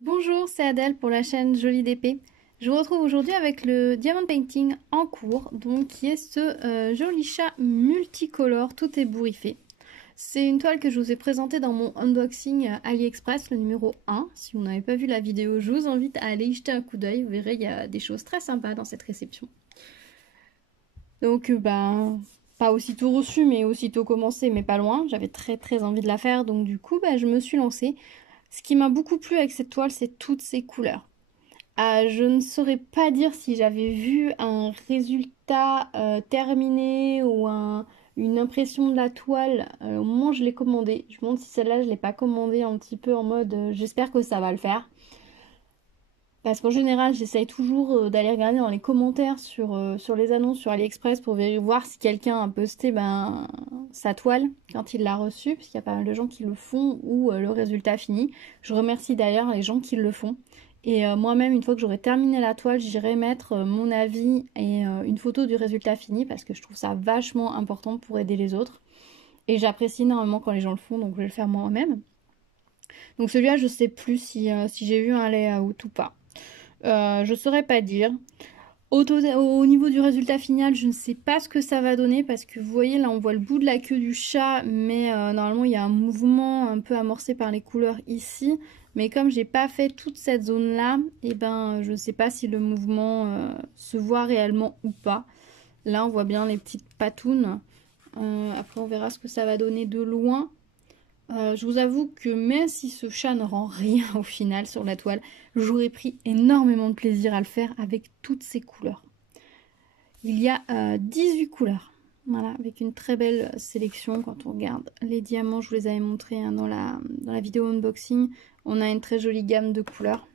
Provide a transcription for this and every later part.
Bonjour, c'est Adèle pour la chaîne Jolie d'épée. Je vous retrouve aujourd'hui avec le Diamond Painting en cours, donc qui est ce joli chat multicolore tout ébouriffé. C'est une toile que je vous ai présentée dans mon unboxing AliExpress, le numéro 1. Si vous n'avez pas vu la vidéo, je vous invite à aller y jeter un coup d'œil. Vous verrez, il y a des choses très sympas dans cette réception. Donc, pas aussitôt reçu, mais aussitôt commencé, mais pas loin. J'avais très envie de la faire, donc du coup, je me suis lancée. Ce qui m'a beaucoup plu avec cette toile, c'est toutes ces couleurs. Je ne saurais pas dire si j'avais vu un résultat terminé ou une impression de la toile au moment où je l'ai commandée. Je me demande si celle-là, je ne l'ai pas commandée un petit peu en mode j'espère que ça va le faire. Parce qu'en général, j'essaye toujours d'aller regarder dans les commentaires sur les annonces sur AliExpress pour voir si quelqu'un a posté sa toile quand il l'a reçue, parce qu'il y a pas mal de gens qui le font ou le résultat fini. Je remercie d'ailleurs les gens qui le font. Et moi-même, une fois que j'aurai terminé la toile, j'irai mettre mon avis et une photo du résultat fini parce que je trouve ça vachement important pour aider les autres. Et j'apprécie énormément quand les gens le font, donc je vais le faire moi-même. Donc celui-là, je sais plus si j'ai vu un layout ou pas. Je saurais pas dire. Au niveau du résultat final, je ne sais pas ce que ça va donner parce que vous voyez là on voit le bout de la queue du chat, mais normalement il y a un mouvement un peu amorcé par les couleurs ici. Mais comme j'ai pas fait toute cette zone là, et je ne sais pas si le mouvement se voit réellement ou pas. Là on voit bien les petites patounes. Après on verra ce que ça va donner de loin. Je vous avoue que même si ce chat ne rend rien au final sur la toile, j'aurais pris énormément de plaisir à le faire avec toutes ces couleurs. Il y a 18 couleurs, voilà, avec une très belle sélection. Quand on regarde les diamants, je vous les avais montrés dans la vidéo unboxing, on a une très jolie gamme de couleurs.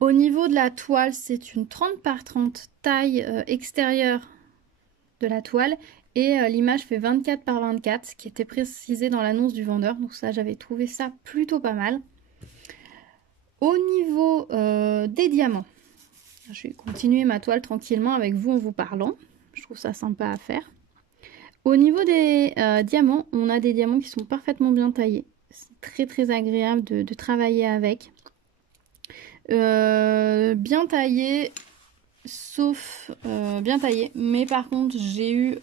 Au niveau de la toile, c'est une 30 par 30 taille extérieure de la toile. Et l'image fait 24 par 24, ce qui était précisé dans l'annonce du vendeur. Donc ça, j'avais trouvé ça plutôt pas mal. Au niveau des diamants, je vais continuer ma toile tranquillement avec vous en vous parlant. Je trouve ça sympa à faire. Au niveau des diamants, on a des diamants qui sont parfaitement bien taillés. C'est très agréable de travailler avec. Bien taillé, sauf bien taillé, mais par contre j'ai eu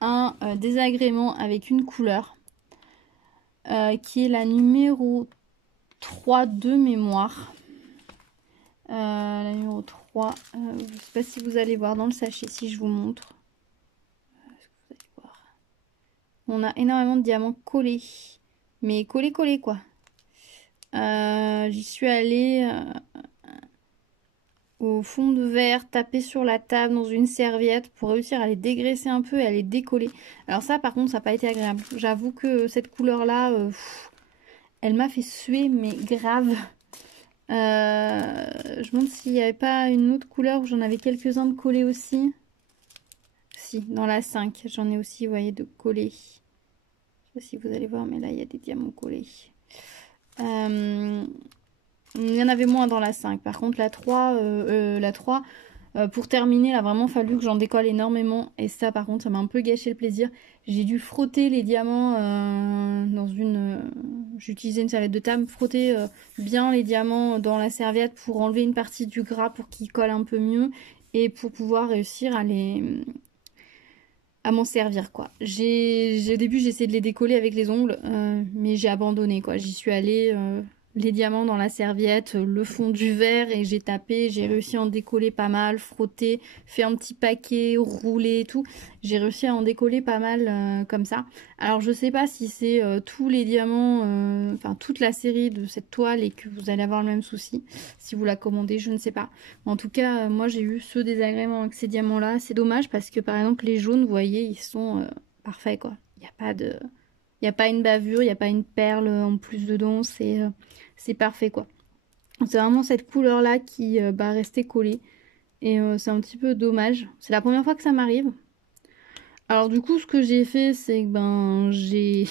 un désagrément avec une couleur qui est la numéro 3 de mémoire. La numéro 3, je ne sais pas si vous allez voir dans le sachet, si je vous montre. Vous allez voir. On a énormément de diamants collés, mais collés quoi. J'y suis allée au fond de verre, taper sur la table dans une serviette pour réussir à les dégraisser un peu et à les décoller. Alors ça par contre ça n'a pas été agréable. J'avoue que cette couleur là, elle m'a fait suer mais grave. Je me demande s'il n'y avait pas une autre couleur où j'en avais quelques-uns de collés aussi. Si, dans la 5, j'en ai aussi, vous voyez, de collés. Je sais pas si vous allez voir, mais là il y a des diamants collés. Il y en avait moins dans la 5. Par contre, la 3, pour terminer, il a vraiment fallu que j'en décolle énormément. Et ça, par contre, ça m'a un peu gâché le plaisir. J'ai dû frotter les diamants dans une... J'utilisais une serviette de table, frotter bien les diamants dans la serviette pour enlever une partie du gras pour qu'ils collent un peu mieux. Et pour pouvoir réussir à m'en servir, quoi. Au début, j'ai essayé de les décoller avec les ongles, mais j'ai abandonné, quoi. J'y suis allée... les diamants dans la serviette, le fond du verre et j'ai tapé, j'ai réussi à en décoller pas mal, frotter, fait un petit paquet, rouler et tout. J'ai réussi à en décoller pas mal comme ça. Alors je sais pas si c'est tous les diamants, enfin toute la série de cette toile et que vous allez avoir le même souci si vous la commandez, je ne sais pas. En tout cas, moi j'ai eu ce désagrément avec ces diamants là. C'est dommage parce que par exemple les jaunes, vous voyez, ils sont parfaits quoi. Il n'y a pas de... Il n'y a pas une bavure, il n'y a pas une perle en plus dedans, c'est parfait quoi. C'est vraiment cette couleur là qui va rester collée et c'est un petit peu dommage. C'est la première fois que ça m'arrive. Alors du coup ce que j'ai fait c'est que j'ai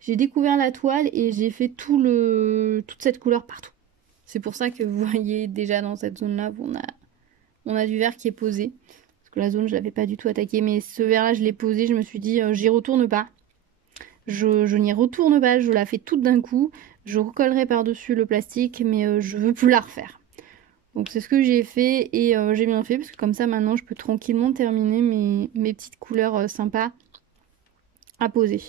j'ai découvert la toile et j'ai fait toute cette couleur partout. C'est pour ça que vous voyez déjà dans cette zone là on a du vert qui est posé. Parce que la zone je l'avais pas du tout attaqué mais ce vert là je l'ai posé, je me suis dit j'y retourne pas. Je n'y retourne pas, je la fais toute d'un coup. je recollerai par-dessus le plastique, mais je veux plus la refaire. Donc c'est ce que j'ai fait et j'ai bien fait parce que comme ça maintenant je peux tranquillement terminer mes petites couleurs sympas à poser.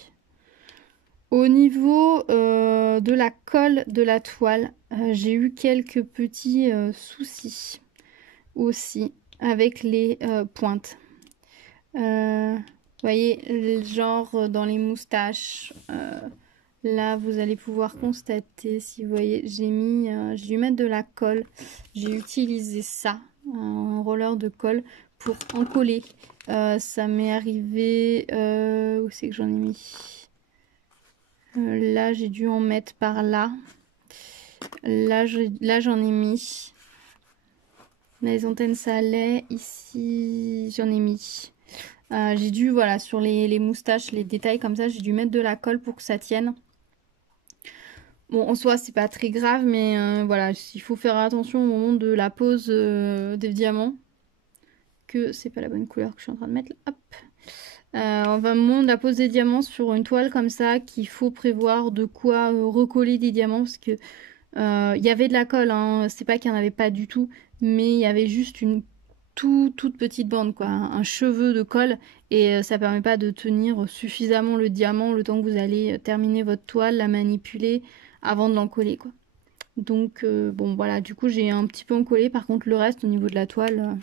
Au niveau de la colle de la toile, j'ai eu quelques petits soucis aussi avec les pointes. Vous voyez, genre dans les moustaches, là vous allez pouvoir constater, si vous voyez, j'ai dû mettre de la colle, j'ai utilisé ça, un roller de colle pour en coller. Ça m'est arrivé, où c'est que j'en ai mis? Là j'ai dû en mettre par là. Là j'en ai mis. Les antennes ça allait. Ici j'en ai mis. J'ai dû, voilà, sur les moustaches, les détails comme ça, j'ai dû mettre de la colle pour que ça tienne. Bon, en soi, c'est pas très grave, mais voilà, il faut faire attention au moment de la pose des diamants. Que c'est pas la bonne couleur que je suis en train de mettre là. Hop. Enfin, au moment de la pose des diamants sur une toile comme ça, qu'il faut prévoir de quoi recoller des diamants, parce que il y avait de la colle, hein, c'est pas qu'il n'y en avait pas du tout, mais il y avait juste une toute petite bande, quoi, un cheveu de colle, et ça permet pas de tenir suffisamment le diamant le temps que vous allez terminer votre toile, la manipuler avant de l'encoller, quoi. Donc bon voilà, du coup j'ai un petit peu encollé, par contre le reste au niveau de la toile,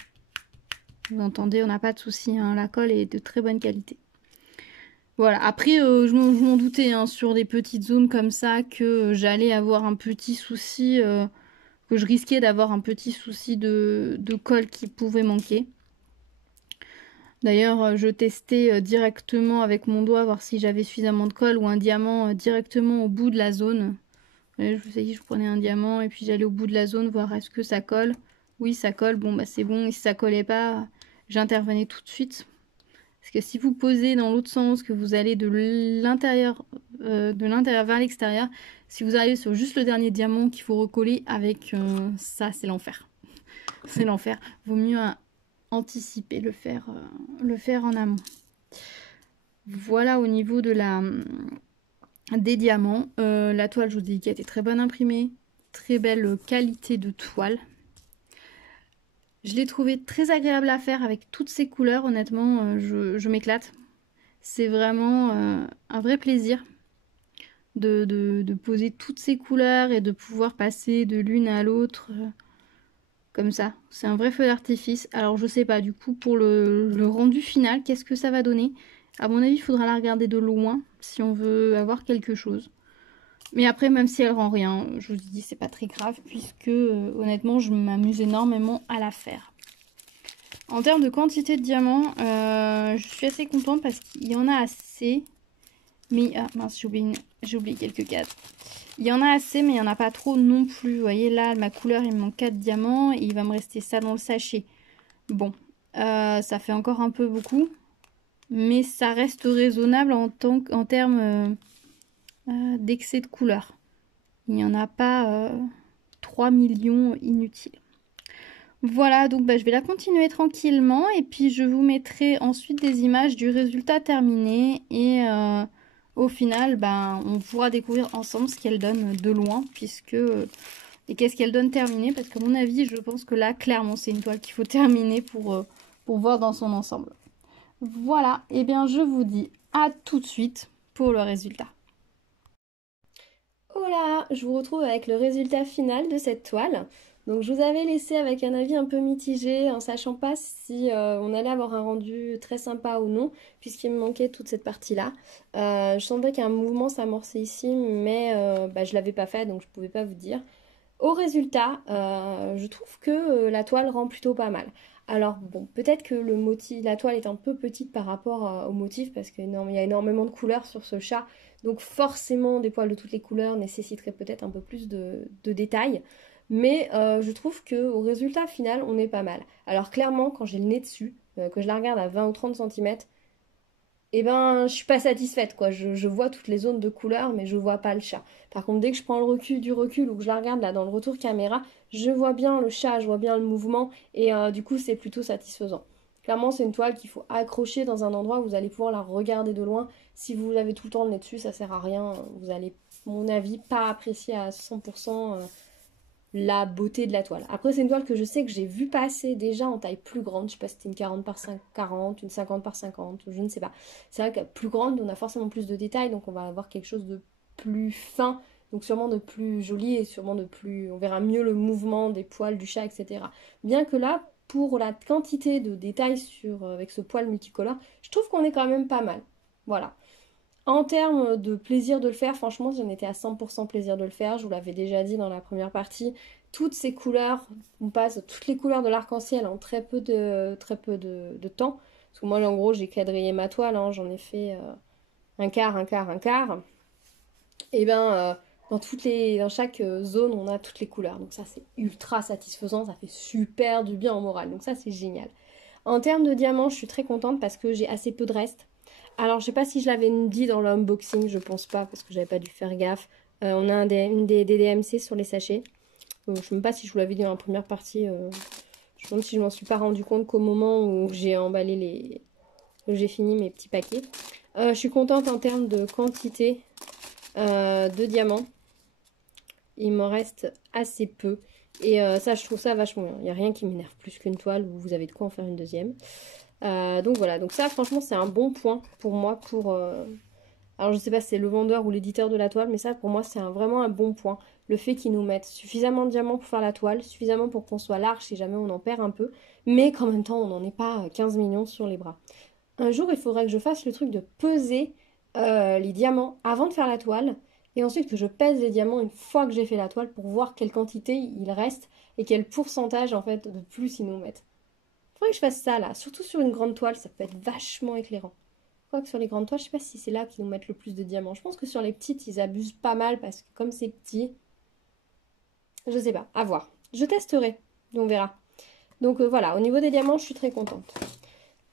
vous entendez, on n'a pas de souci, hein, la colle est de très bonne qualité. Voilà, après je m'en doutais, hein, sur des petites zones comme ça que j'allais avoir un petit souci, que je risquais d'avoir un petit souci de colle qui pouvait manquer. D'ailleurs, je testais directement avec mon doigt, voir si j'avais suffisamment de colle ou un diamant directement au bout de la zone. Je vous ai dit, je prenais un diamant et puis j'allais au bout de la zone voir est-ce que ça colle. Oui, ça colle, bon bah c'est bon. Et si ça collait pas, j'intervenais tout de suite. Parce que si vous posez dans l'autre sens, que vous allez de l'intérieur vers l'extérieur, si vous arrivez sur juste le dernier diamant qu'il faut recoller avec ça, c'est l'enfer. C'est l'enfer. Vaut mieux anticiper, le faire en amont. Voilà au niveau de des diamants. La toile, je vous dis qu'elle était très bonne imprimée. Très belle qualité de toile. Je l'ai trouvée très agréable à faire avec toutes ces couleurs. Honnêtement, je m'éclate. C'est vraiment un vrai plaisir de poser toutes ces couleurs et de pouvoir passer de l'une à l'autre comme ça. C'est un vrai feu d'artifice. Alors je sais pas du coup pour le rendu final, qu'est-ce que ça va donner? À mon avis, il faudra la regarder de loin si on veut avoir quelque chose. Mais après, même si elle rend rien, je vous dis, c'est pas très grave puisque honnêtement, je m'amuse énormément à la faire. En termes de quantité de diamants, je suis assez contente parce qu'il y en a assez. Mais, ah mince, j'ai oublié quelques cadres. Il y en a assez, mais il n'y en a pas trop non plus. Vous voyez, là, ma couleur, il me manque 4 diamants et il va me rester ça dans le sachet. Bon, ça fait encore un peu beaucoup. Mais ça reste raisonnable en termes d'excès de couleur. Il n'y en a pas 3 millions inutiles. Voilà, donc bah, je vais la continuer tranquillement et puis je vous mettrai ensuite des images du résultat terminé et au final, bah, on pourra découvrir ensemble ce qu'elle donne de loin puisque et qu'est-ce qu'elle donne terminée parce qu'à mon avis, je pense que là, clairement, c'est une toile qu'il faut terminer pour voir dans son ensemble. Voilà, et bien je vous dis à tout de suite pour le résultat. Voilà, je vous retrouve avec le résultat final de cette toile. Donc je vous avais laissé avec un avis un peu mitigé, en sachant pas si on allait avoir un rendu très sympa ou non, puisqu'il me manquait toute cette partie-là. Je sentais qu'un mouvement s'amorçait ici, mais bah, je l'avais pas fait, donc je pouvais pas vous dire. Au résultat, je trouve que la toile rend plutôt pas mal. Alors bon, peut-être que la toile est un peu petite par rapport au motif, parce qu'il y a énormément de couleurs sur ce chat, donc forcément des poils de toutes les couleurs nécessiteraient peut-être un peu plus de détails. Mais je trouve qu'au résultat final, on est pas mal. Alors clairement, quand j'ai le nez dessus, que je la regarde à 20 ou 30 cm, eh ben, je suis pas satisfaite, quoi. Je vois toutes les zones de couleur, mais je vois pas le chat. Par contre, dès que je prends du recul ou que je la regarde là dans le retour caméra, je vois bien le chat, je vois bien le mouvement, et du coup, c'est plutôt satisfaisant. Clairement, c'est une toile qu'il faut accrocher dans un endroit où vous allez pouvoir la regarder de loin. Si vous avez tout le temps le nez dessus, ça sert à rien. Vous allez mon avis, pas apprécié à 100% la beauté de la toile. Après, c'est une toile que je sais que j'ai vu passer déjà en taille plus grande. Je sais pas si c'était une 40 par 40, une 50 par 50, je ne sais pas. C'est vrai que plus grande, on a forcément plus de détails, donc on va avoir quelque chose de plus fin, donc sûrement de plus joli et sûrement de plus... On verra mieux le mouvement des poils du chat, etc. Bien que là, pour la quantité de détails avec ce poil multicolore, je trouve qu'on est quand même pas mal. Voilà. En termes de plaisir de le faire, franchement, j'en étais à 100% plaisir de le faire. Je vous l'avais déjà dit dans la première partie. Toutes ces couleurs, on passe toutes les couleurs de l'arc-en-ciel en très peu de temps. Parce que moi, en gros, j'ai quadrillé ma toile. Hein, j'en ai fait un quart, un quart, un quart. Et bien, dans chaque zone, on a toutes les couleurs. Donc ça, c'est ultra satisfaisant. Ça fait super du bien au moral. Donc ça, c'est génial. En termes de diamants, je suis très contente parce que j'ai assez peu de reste. Alors, je sais pas si je l'avais dit dans l'unboxing, je pense pas, parce que j'avais pas dû faire gaffe. On a une des DMC sur les sachets. Je ne sais même pas si je vous l'avais dit dans la première partie. Je me demande si je m'en suis pas rendu compte qu'au moment où j'ai emballé où j'ai fini mes petits paquets. Je suis contente en termes de quantité de diamants. Il m'en reste assez peu. Et ça, je trouve ça vachement bien. Il n'y a rien qui m'énerve plus qu'une toile où vous avez de quoi en faire une deuxième. Donc voilà, donc ça franchement c'est un bon point pour moi alors je sais pas si c'est le vendeur ou l'éditeur de la toile, mais ça pour moi c'est vraiment un bon point. Le fait qu'ils nous mettent suffisamment de diamants pour faire la toile, suffisamment pour qu'on soit large si jamais on en perd un peu, mais qu'en même temps on n'en ait pas 15 millions sur les bras. Un jour il faudrait que je fasse le truc de peser les diamants avant de faire la toile, et ensuite que je pèse les diamants une fois que j'ai fait la toile pour voir quelle quantité il reste et quel pourcentage en fait de plus ils nous mettent. Faudrait que je fasse ça là, surtout sur une grande toile, ça peut être vachement éclairant. Quoique sur les grandes toiles, je sais pas si c'est là qu'ils nous mettent le plus de diamants. Je pense que sur les petites, ils abusent pas mal parce que comme c'est petit, je sais pas, à voir. Je testerai, on verra. Donc voilà, au niveau des diamants, je suis très contente.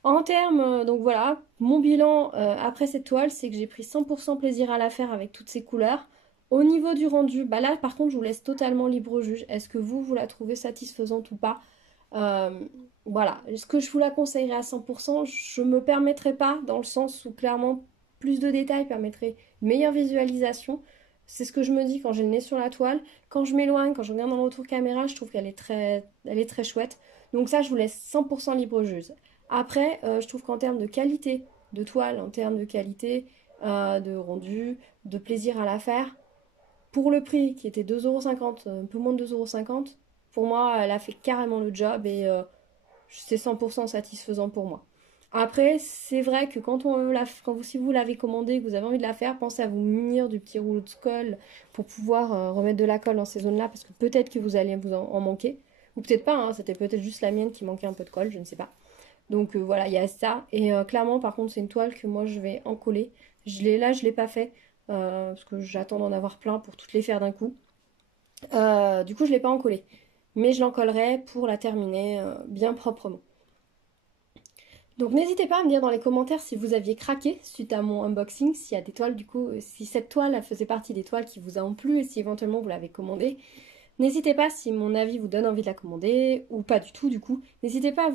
En termes, donc voilà, mon bilan après cette toile, c'est que j'ai pris 100% plaisir à la faire avec toutes ces couleurs. Au niveau du rendu, bah là par contre, je vous laisse totalement libre juge. Est-ce que vous la trouvez satisfaisante ou pas ? Voilà, est-ce que je vous la conseillerais à 100%? Je me permettrai pas, dans le sens où clairement plus de détails permettrait une meilleure visualisation. C'est ce que je me dis quand j'ai le nez sur la toile. Quand je m'éloigne, quand je regarde dans le retour caméra, je trouve qu'elle est très chouette. Donc ça, je vous laisse 100% libre jeu. Après, je trouve qu'en termes de qualité de toile, en termes de qualité de rendu, de plaisir à la faire, pour le prix qui était 2,50 €, un peu moins de 2,50 €, pour moi, elle a fait carrément le job et c'est 100% satisfaisant pour moi. Après, c'est vrai que si vous l'avez commandé et que vous avez envie de la faire, pensez à vous munir du petit rouleau de colle pour pouvoir remettre de la colle dans ces zones-là, parce que peut-être que vous allez vous en manquer. Ou peut-être pas, hein, c'était peut-être juste la mienne qui manquait un peu de colle, je ne sais pas. Donc voilà, il y a ça. Et clairement, par contre, c'est une toile que moi, je vais encoller. Je l'ai pas fait, parce que j'attends d'en avoir plein pour toutes les faire d'un coup. Du coup, je l'ai pas encollé. Mais je l'encollerai pour la terminer bien proprement. Donc n'hésitez pas à me dire dans les commentaires si vous aviez craqué suite à mon unboxing, s'il y a des toiles du coup, si cette toile elle faisait partie des toiles qui vous ont plu et si éventuellement vous l'avez commandée. N'hésitez pas si mon avis vous donne envie de la commander ou pas du tout du coup. N'hésitez pas à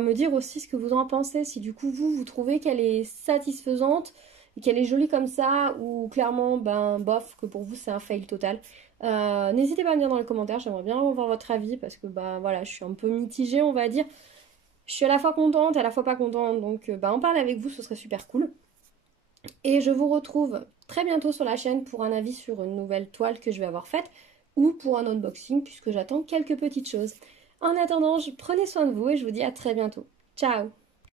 me dire aussi ce que vous en pensez, si du coup vous trouvez qu'elle est satisfaisante et qu'elle est jolie comme ça ou clairement ben bof que pour vous c'est un fail total. N'hésitez pas à me dire dans les commentaires, j'aimerais bien avoir votre avis parce que bah voilà, je suis un peu mitigée on va dire. Je suis à la fois contente et à la fois pas contente, donc bah, en parler avec vous, ce serait super cool. Et je vous retrouve très bientôt sur la chaîne pour un avis sur une nouvelle toile que je vais avoir faite ou pour un unboxing puisque j'attends quelques petites choses. En attendant, prenez soin de vous et je vous dis à très bientôt. Ciao!